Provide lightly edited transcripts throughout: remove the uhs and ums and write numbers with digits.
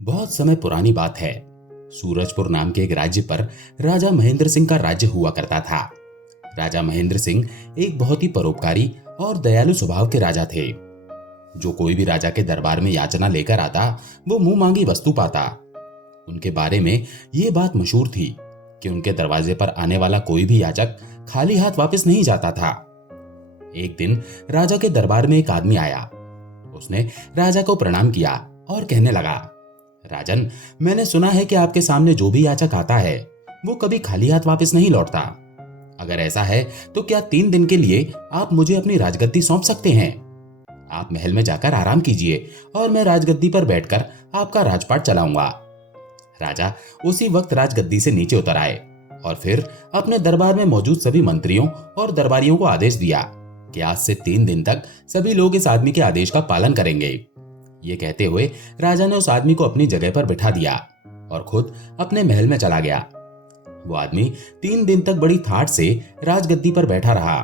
बहुत समय पुरानी बात है। सूरजपुर नाम के एक राज्य पर राजा महेंद्र सिंह का राज्य हुआ करता था। राजा महेंद्र सिंह एक बहुत ही परोपकारी और दयालु स्वभाव के राजा थे। जो कोई भी राजा के दरबार में याचना लेकर आता, वो मुंह मांगी वस्तु पाता। उनके बारे में ये बात मशहूर थी कि उनके दरवाजे पर आने वाला कोई भी याचक खाली हाथ वापस नहीं जाता था। एक दिन राजा के दरबार में एक आदमी आया। उसने राजा को प्रणाम किया और कहने लगा, राजन, मैंने सुना है कि आपके सामने जो भी याचक आता है वो कभी खाली हाथ वापस नहीं लौटता। अगर ऐसा है तो क्या 3 दिन के लिए आप मुझे अपनी राजगद्दी सौंप सकते हैं? आप महल में जाकर आराम कीजिए और मैं राजगद्दी पर बैठकर आपका राजपाट चलाऊंगा। राजा उसी वक्त राजगद्दी से नीचे उतर आए और फिर अपने दरबार में मौजूद सभी मंत्रियों और दरबारियों को आदेश दिया कि आज से 3 दिन तक सभी लोग इस आदमी के आदेश का पालन करेंगे। ये कहते हुए राजा ने उस आदमी को अपनी जगह पर बिठा दिया और खुद अपने महल में चला गया। वो आदमी 3 दिन तक बड़ी ठाठ से राजगद्दी पर बैठा रहा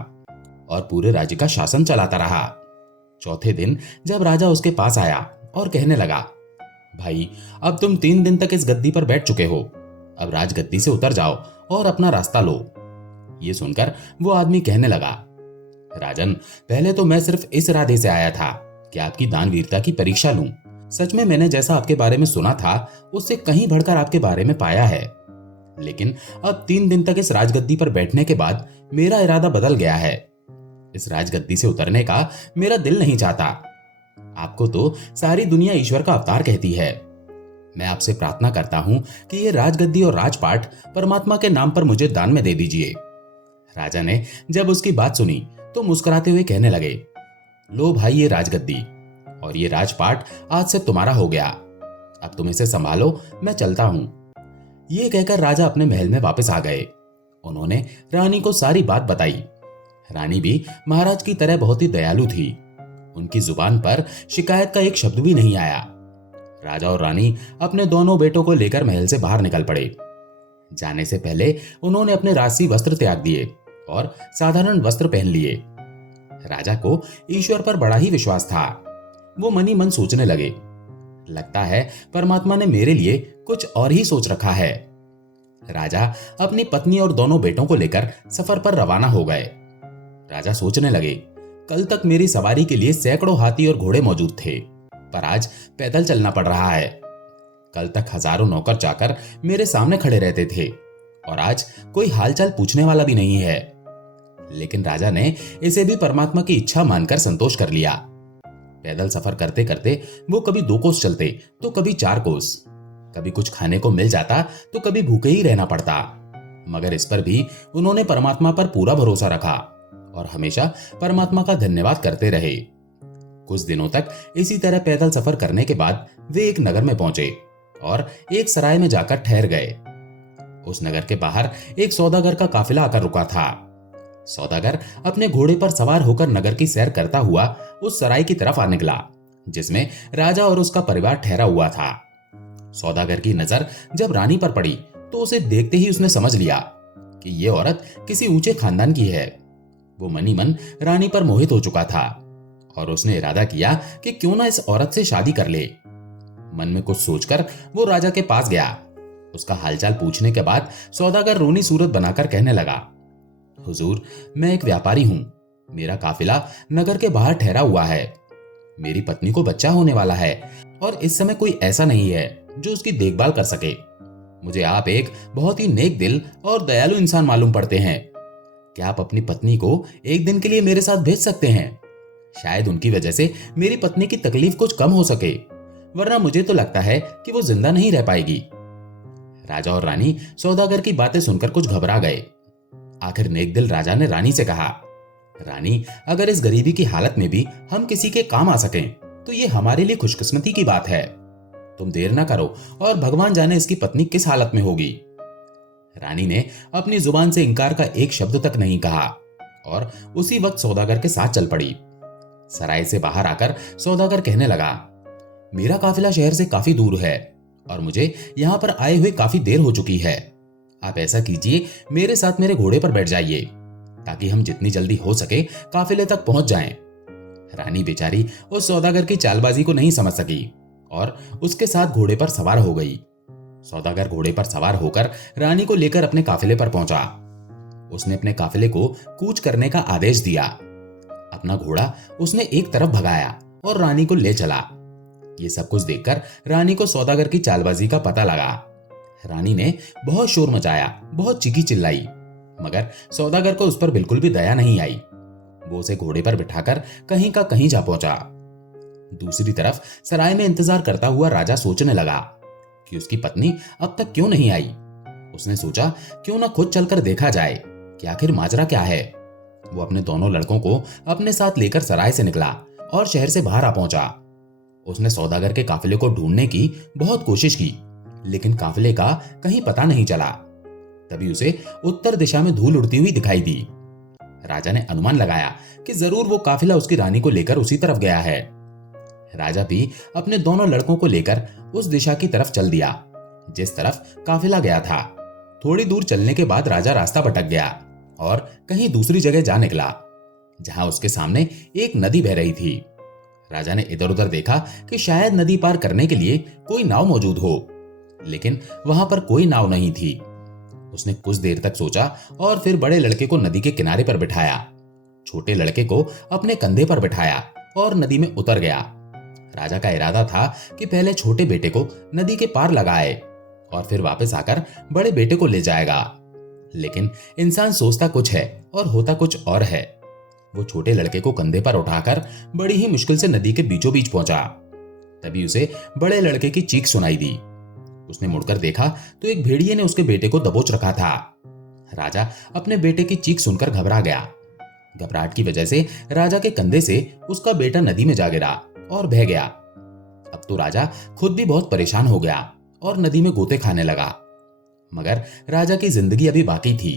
और पूरे राज्य का शासन चलाता रहा। चौथे दिन जब राजा उसके पास आया और कहने लगा, भाई, अब तुम 3 दिन तक इस गद्दी पर बैठ चुके हो, अब राजगद्दी से उतर जाओ और अपना रास्ता लो। ये सुनकर वो आदमी कहने लगा, राजन, पहले तो मैं सिर्फ इस इरादे से आया था कि आपकी दानवीरता की परीक्षा लूं। सच में मैंने जैसा आपके बारे में सुना था उससे कहीं बढ़कर आपके बारे में पाया है। लेकिन अब 3 दिन तक इस राजगद्दी पर बैठने के बाद मेरा इरादा बदल गया है। इस राजगद्दी से उतरने का मेरा दिल नहीं चाहता। आपको तो सारी दुनिया ईश्वर का अवतार कहती है। मैं आपसे प्रार्थना करता हूं कि ये राजगद्दी और राजपाट परमात्मा के नाम पर मुझे दान में दे दीजिए। राजा ने जब उसकी बात सुनी तो मुस्कुराते हुए कहने लगे, लो भाई, ये राजगद्दी और ये राजपाट आज से तुम्हारा हो गया। अब तुम इसे संभालो, मैं चलता हूं। ये कहकर राजा अपने महल में वापस आ गए। उन्होंने रानी को सारी बात बताई। रानी भी महाराज की तरह बहुत ही दयालु थी। उनकी जुबान पर शिकायत का एक शब्द भी नहीं आया। राजा और रानी अपने दोनों बेटों को लेकर महल से बाहर निकल पड़े। जाने से पहले उन्होंने अपने राजसी वस्त्र त्याग दिए और साधारण वस्त्र पहन लिए। राजा को ईश्वर पर बड़ा ही विश्वास था। वो मन ही मन सोचने लगे, लगता है परमात्मा ने मेरे लिए कुछ और ही सोच रखा है। राजा अपनी पत्नी और दोनों बेटों को लेकर सफर पर रवाना हो गए। राजा सोचने लगे, कल तक मेरी सवारी के लिए सैकड़ों हाथी और घोड़े मौजूद थे, पर आज पैदल चलना पड़ रहा है। कल तक हजारों नौकर चाकर मेरे सामने खड़े रहते थे और आज कोई हालचाल पूछने वाला भी नहीं है। लेकिन राजा ने इसे भी परमात्मा की इच्छा मानकर संतोष कर लिया। पैदल सफर करते करते वो कभी 2 कोस चलते तो कभी 4 कोस। कभी कुछ खाने को मिल जाता तो कभी भूखे ही रहना पड़ता। मगर इस पर भी उन्होंने परमात्मा पर पूरा भरोसा रखा और हमेशा परमात्मा का धन्यवाद करते रहे। कुछ दिनों तक इसी तरह पैदल सफर करने के बाद वे एक नगर में पहुंचे और एक सराय में जाकर ठहर गए। उस नगर के बाहर एक सौदागर का काफिला आकर रुका था। सौदागर अपने घोड़े पर सवार होकर नगर की सैर करता हुआ उस सराय की तरफ आ निकला जिसमें राजा और उसका परिवार ठहरा हुआ था। सौदागर की नजर जब रानी पर पड़ी तो उसे देखते ही उसने समझ लिया कि यह औरत किसी ऊंचे खानदान की है। वो मनी मन रानी पर मोहित हो चुका था और उसने इरादा किया कि क्यों ना इस औरत से शादी कर ले। मन में कुछ सोचकर वो राजा के पास गया। उसका हालचाल पूछने के बाद सौदागर रोनी सूरत बनाकर कहने लगा, हुजूर, मैं एक व्यापारी हूं। मेरा काफिला नगर के बाहर ठहरा हुआ है। मेरी पत्नी को बच्चा होने वाला है और इस समय कोई ऐसा नहीं है जो उसकी देखभाल कर सके। मुझे आप एक बहुत ही नेक दिल और दयालु इंसान मालूम पड़ते हैं। क्या आप अपनी पत्नी को एक दिन के लिए मेरे साथ भेज सकते हैं? शायद उनकी वजह से मेरी पत्नी की तकलीफ कुछ कम हो सके, वरना मुझे तो लगता है कि वो जिंदा नहीं रह पाएगी। राजा और रानी सौदागर की बातें सुनकर कुछ घबरा गए। आखिर नेक दिल राजा ने रानी से कहा, रानी, अगर इस गरीबी की हालत में भी हम किसी के काम आ सकें तो ये हमारे लिए खुशकिस्मती की बात है। तुम देर ना करो और भगवान जाने इसकी पत्नी किस हालत में होगी। रानी ने अपनी जुबान से इनकार का एक शब्द तक नहीं कहा और उसी वक्त सौदागर के साथ चल पड़ी। सराय से बाहर आकर सौदागर कहने लगा, मेरा काफिला शहर से काफी दूर है और मुझे यहां पर आए हुए काफी देर हो चुकी है। आप ऐसा कीजिए, मेरे साथ मेरे घोड़े पर बैठ जाइए ताकि हम जितनी जल्दी हो सके काफिले तक पहुंच जाएं। रानी बेचारी उस सौदागर की चालबाजी को नहीं समझ सकी और उसके साथ घोड़े पर सवार हो गई। सौदागर घोड़े पर सवार होकर रानी को लेकर अपने काफिले पर पहुंचा। उसने अपने काफिले को कूच करने का आदेश दिया। अपना घोड़ा उसने एक तरफ भगाया और रानी को ले चला। ये सब कुछ देखकर रानी को सौदागर की चालबाजी का पता लगा। रानी ने बहुत शोर मचाया, बहुत चीखी चिल्लाई, मगर सौदागर को उस पर बिल्कुल भी दया नहीं आई। वो उसे घोड़े पर बिठाकर कहीं का कहीं जा पहुंचा। दूसरी तरफ सराय में इंतजार करता हुआ राजा सोचने लगा कि उसकी पत्नी अब तक क्यों नहीं आई। उसने सोचा क्यों ना खुद चलकर देखा जाए कि आखिर माजरा क्या है। वो अपने दोनों लड़कों को अपने साथ लेकर सराय से निकला और शहर से बाहर आ पहुंचा। उसने सौदागर के काफिले को ढूंढने की बहुत कोशिश की, लेकिन काफिले का कहीं पता नहीं चला। तभी उसे उत्तर दिशा में धूल उड़ती हुई दिखाई दी। राजा ने अनुमान लगाया कि जरूर वो काफिला उसकी रानी को लेकर उसी तरफ गया है। राजा भी अपने दोनों लड़कों को लेकर उस दिशा की तरफ चल दिया जिस तरफ काफिला गया था। थोड़ी दूर चलने के बाद राजा रास्ता भटक गया और कहीं दूसरी जगह जा निकला, जहां उसके सामने एक नदी बह रही थी। राजा ने इधर उधर देखा कि शायद नदी पार करने के लिए कोई नाव मौजूद हो, लेकिन वहां पर कोई नाव नहीं थी। उसने कुछ देर तक सोचा और फिर बड़े लड़के को नदी के किनारे पर बिठाया, छोटे लड़के को अपने कंधे पर बिठाया और नदी में उतर गया। राजा का इरादा था कि पहले छोटे बेटे को नदी के पार लगाए और फिर वापस आकर बड़े बेटे को ले जाएगा, लेकिन इंसान सोचता कुछ है और होता कुछ और है। वो छोटे लड़के को कंधे पर उठाकर बड़ी ही मुश्किल से नदी के बीचों बीच पहुंचा। तभी उसे बड़े लड़के की चीख सुनाई दी। उसने मुड़कर देखा तो एक भेड़िए ने उसके बेटे को दबोच रखा था। राजा अपने बेटे की चीख सुनकर घबरा गया। घबराहट की वजह से राजा के कंधे से उसका बेटा नदी में जा गिरा और बह गया। अब तो राजा खुद भी बहुत परेशान हो गया और नदी में गोते खाने लगा, मगर राजा की जिंदगी अभी बाकी थी।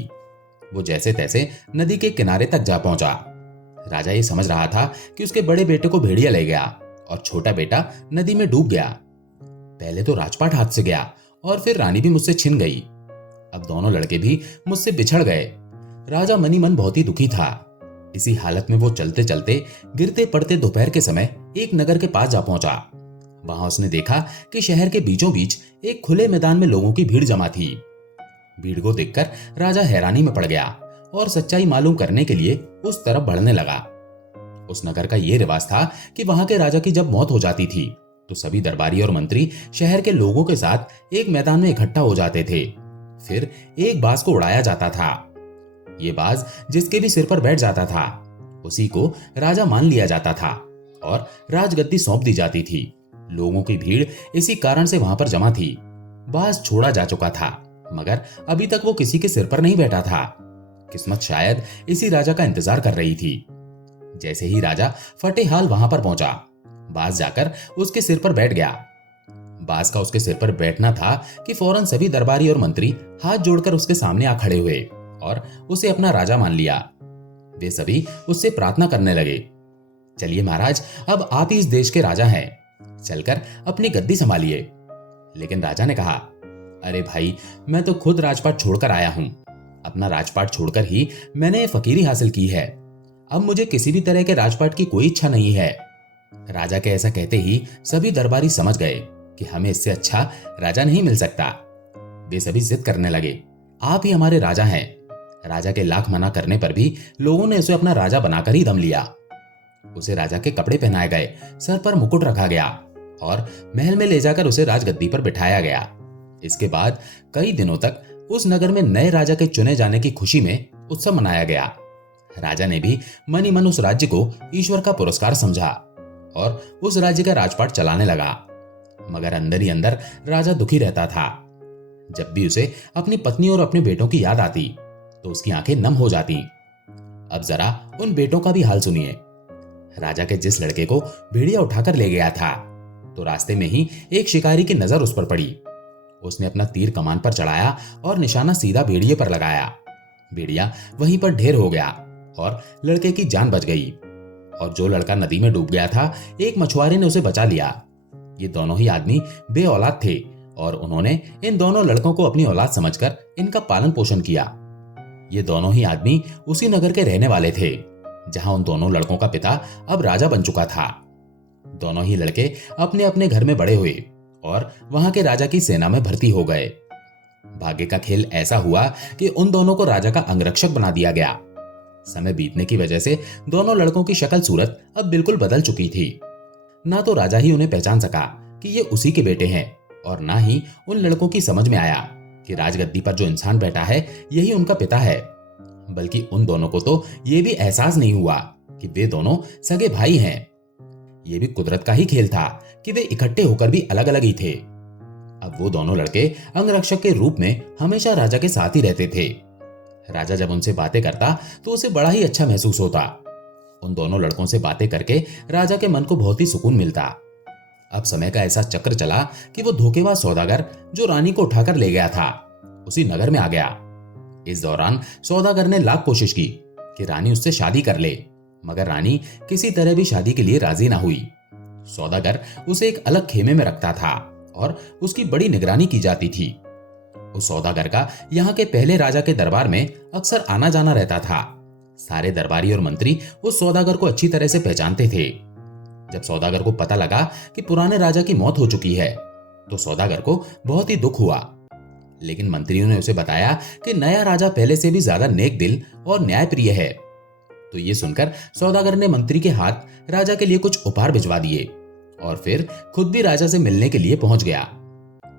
वो जैसे तैसे नदी के किनारे तक जा पहुंचा। राजा ये समझ रहा था कि उसके बड़े बेटे को भेड़िया ले गया और छोटा बेटा नदी में डूब गया। पहले तो राजपाट हाथ से गया और फिर रानी भी मुझसे छिन गई। अब दोनों लड़के भी मुझसे बिछड़ गए। राजा मनी मन बहुत ही दुखी था। इसी हालत में वो चलते चलते गिरते पड़ते दोपहर के समय एक नगर के पास जा पहुंचा। वहां उसने देखा कि शहर के बीचों बीच एक खुले मैदान में लोगों की भीड़ जमा थी। भीड़ को देखकर राजा हैरानी में पड़ गया और सच्चाई मालूम करने के लिए उस तरफ बढ़ने लगा। उस नगर का यह रिवाज था कि वहां के राजा की जब मौत हो जाती थी तो सभी दरबारी और मंत्री शहर के लोगों के साथ एक मैदान में इकट्ठा हो जाते थे। फिर एक बाज को उड़ाया जाता था। ये बाज जिसके भी सिर पर बैठ जाता था उसी को राजा मान लिया जाता था और राजगद्दी सौंप दी जाती थी। लोगों की भीड़ इसी कारण से वहां पर जमा थी। बाज छोड़ा जा चुका था, मगर अभी तक वो किसी के सिर पर नहीं बैठा था। किस्मत शायद इसी राजा का इंतजार कर रही थी। जैसे ही राजा फतेहाल वहां पर पहुंचा, बाज जाकर उसके सिर पर बैठ गया। बाज का उसके सिर पर बैठना था कि फौरन सभी दरबारी और मंत्री हाथ जोड़कर उसके सामने आ खड़े हुए और उसे अपना राजा मान लिया। वे सभी उससे प्रार्थना करने लगे, चलिए महाराज, अब आप ही इस देश के राजा हैं, चलकर अपनी गद्दी संभालिए। लेकिन राजा ने कहा, अरे भाई, मैं तो खुद राजपाट छोड़कर आया हूं। अपना राजपाट छोड़कर ही मैंने फकीरी हासिल की है। अब मुझे किसी भी तरह के राजपाट की कोई इच्छा नहीं है। राजा के ऐसा कहते ही सभी दरबारी समझ गए कि हमें इससे अच्छा राजा नहीं मिल सकता। वे सभी जिद करने लगे, आप ही हमारे राजा हैं। राजा के लाख मना करने पर भी लोगों ने उसे अपना राजा बनाकर ही दम लिया। उसे राजा के कपड़े पहनाए गए, सर पर मुकुट रखा गया और महल में ले जाकर उसे राजगद्दी पर बिठाया गया। इसके बाद कई दिनों तक उस नगर में नए राजा के चुने जाने की खुशी में उत्सव मनाया गया। राजा ने भी मन ही मन उस राज्य को ईश्वर का पुरस्कार समझा और उस राज्य का राजपाट चलाने लगा। मगर अंदर ही अंदर राजा दुखी रहता था। जब भी उसे अपनी पत्नी और अपने बेटों की याद आती तो उसकी आंखें नम हो जाती। अब जरा उन बेटों का भी हाल सुनिए। राजा के जिस लड़के को भेड़िया उठाकर ले गया था तो रास्ते में ही एक शिकारी की नजर उस पर पड़ी। उसने अपना तीर कमान पर चढ़ाया और निशाना सीधा भेड़िए पर लगाया। भेड़िया वहीं पर ढेर हो गया और लड़के की जान बच गई। और जो लड़का नदी में डूब गया था, एक मछुआरे ने उसे बचा लिया। ये दोनों ही आदमी बे औलाद थे और उन्होंने इन दोनों लड़कों को अपनी औलाद समझकर इनका पालन पोषण किया। ये दोनों ही आदमी उसी नगर के रहने वाले थे जहां उन दोनों लड़कों का पिता अब राजा बन चुका था। दोनों ही लड़के अपने अपने घर में बड़े हुए और वहां के राजा की सेना में भर्ती हो गए। भाग्य का खेल ऐसा हुआ कि उन दोनों को राजा का अंगरक्षक बना दिया गया। समय बीतने की वजह से दोनों लड़कों की शक्ल सूरत अब बिल्कुल बदल चुकी थी। ना तो राजा ही उन्हें पहचान सका कि ये उसी के बेटे हैं और ना ही उन लड़कों की समझ में आया कि राजगद्दी पर जो इंसान बैठा है यही उनका पिता है। बल्कि उन दोनों को तो ये भी एहसास नहीं हुआ कि वे दोनों सगे भाई हैं। ये भी कुदरत का ही खेल था कि वे इकट्ठे होकर भी अलग अलग ही थे। अब वो दोनों लड़के अंगरक्षक के रूप में हमेशा राजा के साथ ही रहते थे। राजा जब उनसे बातें करता तो उसे बड़ा ही अच्छा महसूस होता। उन दोनों लड़कों से बातें करके राजा के मन को बहुत ही सुकून मिलता। अब समय का ऐसा चक्र चला कि वो धोखेबाज सौदागर जो रानी को उठाकर ले गया था उसी नगर में आ गया। इस दौरान सौदागर ने लाख कोशिश की कि रानी उससे शादी कर ले, मगर रानी किसी तरह भी शादी के लिए राजी ना हुई। सौदागर उसे एक अलग खेमे में रखता था और उसकी बड़ी निगरानी की जाती थी। उस सौदागर का यहाँ के पहले राजा के दरबार में अक्सर आना जाना रहता था। सारे दरबारी और मंत्री उस सौदागर को अच्छी तरह से पहचानते थे। जब सौदागर को पता लगा कि पुराने राजा की मौत हो चुकी है तो सौदागर को बहुत ही दुख हुआ। लेकिन मंत्रियों ने उसे बताया कि नया राजा पहले से भी ज्यादा नेक दिल और न्यायप्रिय है। तो ये सुनकर सौदागर ने मंत्री के हाथ राजा के लिए कुछ उपहार भिजवा दिए और फिर खुद भी राजा से मिलने के लिए पहुंच गया।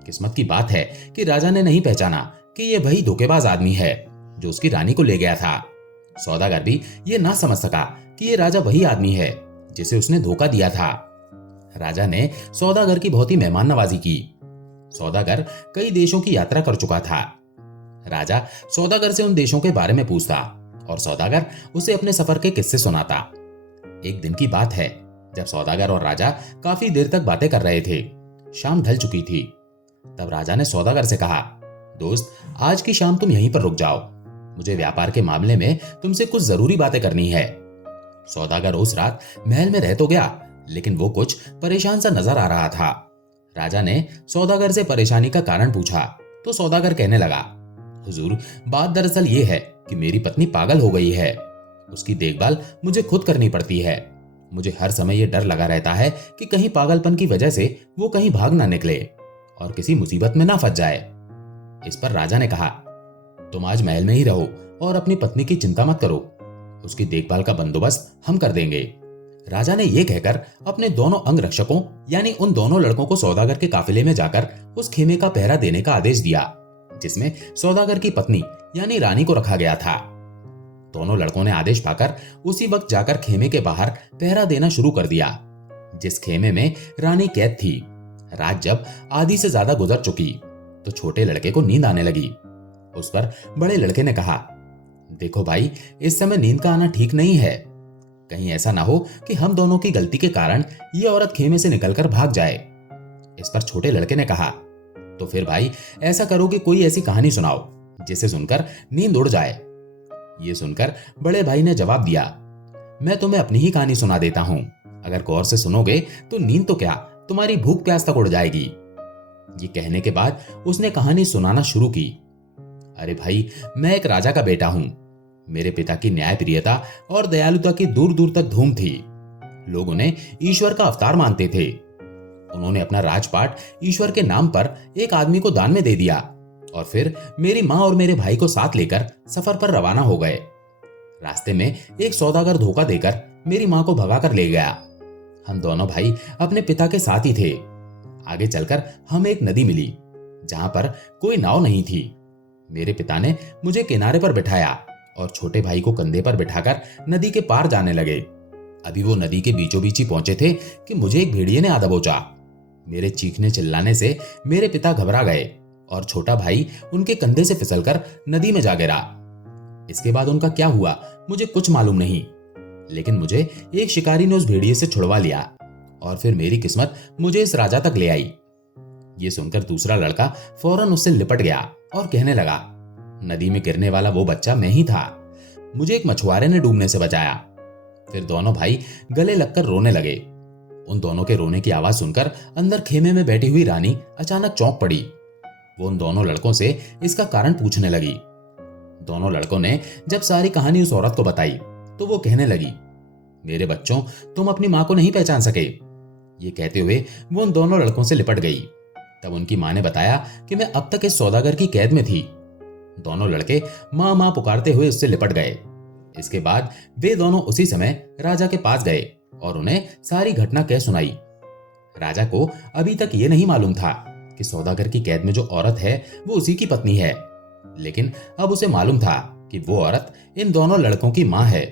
किस्मत की बात है कि राजा ने नहीं पहचाना कि यह वही धोखेबाज आदमी है जो उसकी रानी को ले गया था। सौदागर भी ये ना समझ सका कि ये राजा वही आदमी है जिसे उसने धोखा दिया था। राजा ने सौदागर की बहुत ही मेहमान नवाजी की। सौदागर कई देशों की यात्रा कर चुका था। राजा सौदागर से उन देशों के बारे में पूछता और सौदागर उसे अपने सफर के किस्से सुनाता। एक दिन की बात है जब सौदागर और राजा काफी देर तक बातें कर रहे थे। शाम ढल चुकी थी। तब राजा ने सौदागर से कहा, दोस्त, आज की शाम तुम यहीं पर रुक जाओ। मुझे व्यापार के मामले में तुमसे कुछ जरूरी बातें करनी है। सौदागर उस रात महल में रह तो गया, लेकिन वो कुछ परेशान सा नजर आ रहा था। राजा ने सौदागर से परेशानी का कारण पूछा तो सौदागर कहने लगा, हुजूर, बात दरअसल ये है कि मेरी पत्नी पागल हो गई है। उसकी देखभाल मुझे खुद करनी पड़ती है। मुझे हर समय ये डर लगा रहता है कि कहीं पागलपन की वजह से वो कहीं भाग ना निकले और किसी मुसीबत में ना फंस जाए। इस पर राजा ने कहा, तुम आज महल में ही रहो और अपनी पत्नी की चिंता मत करो। उसकी देखभाल का बंदोबस्त हम कर देंगे। राजा ने यह कहकर अपने दोनों अंगरक्षकों यानी उन दोनों लड़कों को सौदागर के काफिले में जाकर उस खेमे का पहरा देने का आदेश दिया जिसमें सौदागर की पत्नी यानी रानी को रखा गया था। दोनों लड़कों ने आदेश पाकर उसी वक्त जाकर खेमे के बाहर पहरा देना शुरू कर दिया। जिस खेमे में रानी कैद थी, रात जब आधी से ज्यादा गुजर चुकी तो छोटे लड़के को नींद आने लगी। उस पर बड़े लड़के ने कहा, देखो भाई, इस समय नींद का आना ठीक नहीं है। कहीं ऐसा ना हो कि हम दोनों की गलती के कारण ये औरत खेमे से निकलकर भाग जाए। इस पर छोटे लड़के ने कहा, तो फिर भाई ऐसा करो कि कोई ऐसी कहानी सुनाओ जिसे सुनकर नींद उड़ जाए। ये सुनकर बड़े भाई ने जवाब दिया, मैं तुम्हें अपनी ही कहानी सुना देता हूं। अगर गौर से सुनोगे तो नींद तो क्या, तुम्हारी भूख प्यास तक उड़ जाएगी। ये कहने के बाद उसने कहानी सुनाना शुरू की। अरे भाई, मैं एक राजा का बेटा हूं। मेरे पिता की न्यायप्रियता और दयालुता की दूर दूर तक धूम थी। लोग उन्हें ईश्वर का अवतार मानते थे। उन्होंने अपना राजपाट ईश्वर के नाम पर एक आदमी को दान में दे दिया और फिर मेरी मां और मेरे भाई को साथ लेकर सफर पर रवाना हो गए। रास्ते में एक सौदागर धोखा देकर मेरी मां को भगा कर ले गया। हम दोनों भाई अपने पिता के साथ ही थे। आगे चलकर हमें एक नदी मिली जहां पर कोई नाव नहीं थी। मेरे पिता ने मुझे किनारे पर बिठाया और छोटे भाई को कंधे पर बिठाकर नदी के पार जाने लगे। अभी वो नदी के बीचों बीच ही पहुंचे थे कि मुझे एक भेड़िए ने आ दबोचा। मेरे चीखने चिल्लाने से मेरे पिता घबरा गए और छोटा भाई उनके कंधे से फिसलकर नदी में जा गिरा। इसके बाद उनका क्या हुआ मुझे कुछ मालूम नहीं, लेकिन मुझे एक शिकारी ने उस भेड़िए से छुड़वा लिया और फिर मेरी किस्मत मुझे इस राजा तक ले आई। ये सुनकर दूसरा लड़का फौरन उससे लिपट गया और कहने लगा, नदी में गिरने वाला वो बच्चा मैं ही था। मुझे एक मछुआरे ने डूबने से बचाया। फिर दोनों भाई गले लगकर रोने लगे। उन दोनों के रोने की आवाज सुनकर अंदर खेमे में बैठी हुई रानी अचानक चौंक पड़ी। वो उन दोनों लड़कों से इसका कारण पूछने लगी। दोनों लड़कों ने जब सारी कहानी उस औरत को बताई तो वो कहने लगी, मेरे बच्चों, तुम अपनी मां को नहीं पहचान सके। ये कहते हुए वो उन दोनों लड़कों से लिपट गई। तब उनकी मां ने बताया कि मैं अब तक इस सौदागर की कैद में थी। दोनों लड़के मां मां पुकारते हुए उससे लिपट गए। इसके बाद वे दोनों उसी समय राजा के पास गए और उन्हें सारी घटना कह सुनाई। राजा को अभी तक ये नहीं मालूम था कि सौदागर की कैद में जो औरत है वो उसी की पत्नी है, लेकिन अब उसे मालूम था कि वो औरत इन दोनों लड़कों की मां है।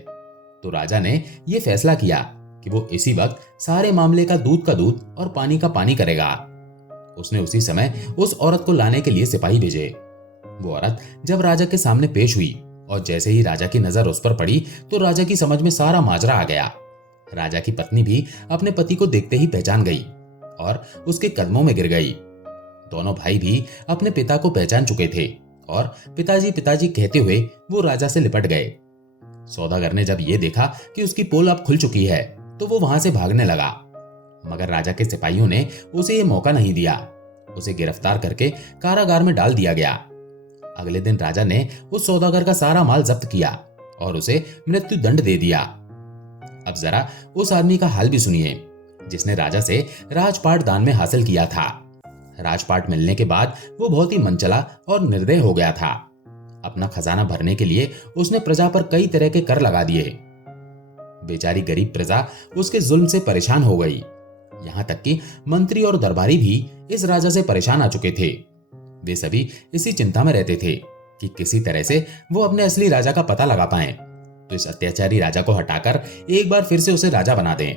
तो राजा ने यह फैसला किया कि वो इसी वक्त सारे मामले का दूध और पानी का पानी करेगा। उसने उसी समय उस औरत को लाने के लिए सिपाही भेजे। वो औरत जब राजा के सामने पेश हुई और जैसे ही राजा की नजर उस पर पड़ी तो राजा की समझ में सारा माजरा आ गया। राजा की पत्नी भी अपने पति को देखते ही पहचान गई और उसके कदमों में गिर गई। दोनों भाई भी अपने पिता को पहचान चुके थे और पिताजी पिताजी कहते हुए वो राजा से लिपट गए। सौदागर ने जब ये देखा कि उसकी पोल अब खुल चुकी है तो वो वहां से भागने लगा, मगर राजा के सिपाहियों ने उसे ये मौका नहीं दिया। उसे गिरफ्तार करके कारागार में डाल दिया गया। अगले दिन राजा ने उस सौदागर का सारा माल जब्त किया और उसे मृत्यु दंड दे दिया। अब जरा उस आदमी का हाल भी सुनिए जिसने राजा से राजपाट दान में हासिल किया था। राजपाट मिलने के बाद वो बहुत ही मनचला और निर्दय हो गया था। अपना खजाना भरने के लिए उसने प्रजा पर कई तरह के कर लगा दिए। बेचारी गरीब प्रजा उसके जुल्म से परेशान हो गई। यहां तक कि मंत्री और दरबारी भी इस राजा से परेशान आ चुके थे। वे सभी इसी चिंता में रहते थे कि किसी तरह से वो अपने असली राजा का पता लगा पाएं, तो इस अत्याचारी राजा को हटाकर एक बार फिर से उसे राजा बना दें।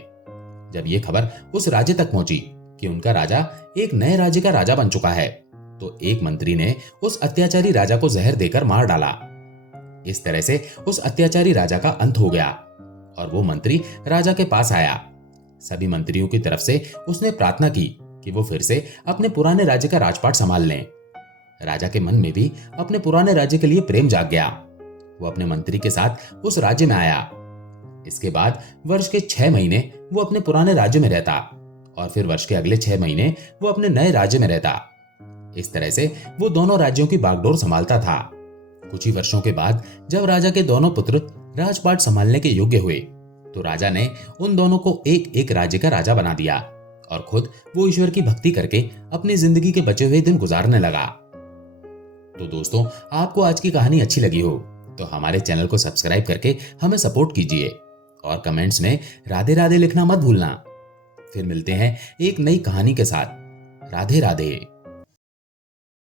जब ये खबर उस राज्य तक पहुंची कि उनका राजा एक नए राज्य का राजा बन चुका है, तो एक मंत्री ने उस अत्याचारी राजा को जहर देकर मार डाला। इस तरह से उस अत्याचारी राजा का अंत हो गया और वो मंत्री राजा के पास आया। सभी मंत्रियों की तरफ से उसने प्रार्थना की कि वो फिर से अपने पुराने राज्य का राजपाट संभाल लें। राजा के मन में भी अपने पुराने राज्य के लिए प्रेम जाग गया। वो अपने मंत्री के साथ उस राज्य में आया। इसके बाद वर्ष के 6 महीने वो अपने पुराने राज्य में रहता और फिर वर्ष के अगले 6 महीने वो अपने नए राज्य में रहता। इस तरह से वो दोनों राज्यों की बागडोर संभालता था। कुछ ही वर्षों के बाद जब राजा के दोनों पुत्र राजपाट संभालने के योग्य हुए, तो राजा ने उन दोनों को एक एक राज्य का राजा बना दिया और खुद वो ईश्वर की भक्ति करके अपनी जिंदगी के बचे हुए दिन गुजारने लगा। तो दोस्तों, आपको आज की कहानी अच्छी लगी हो तो हमारे चैनल को सब्सक्राइब करके हमें सपोर्ट कीजिए और कमेंट्स में राधे राधे लिखना मत भूलना। फिर मिलते हैं एक नई कहानी के साथ। राधे राधे।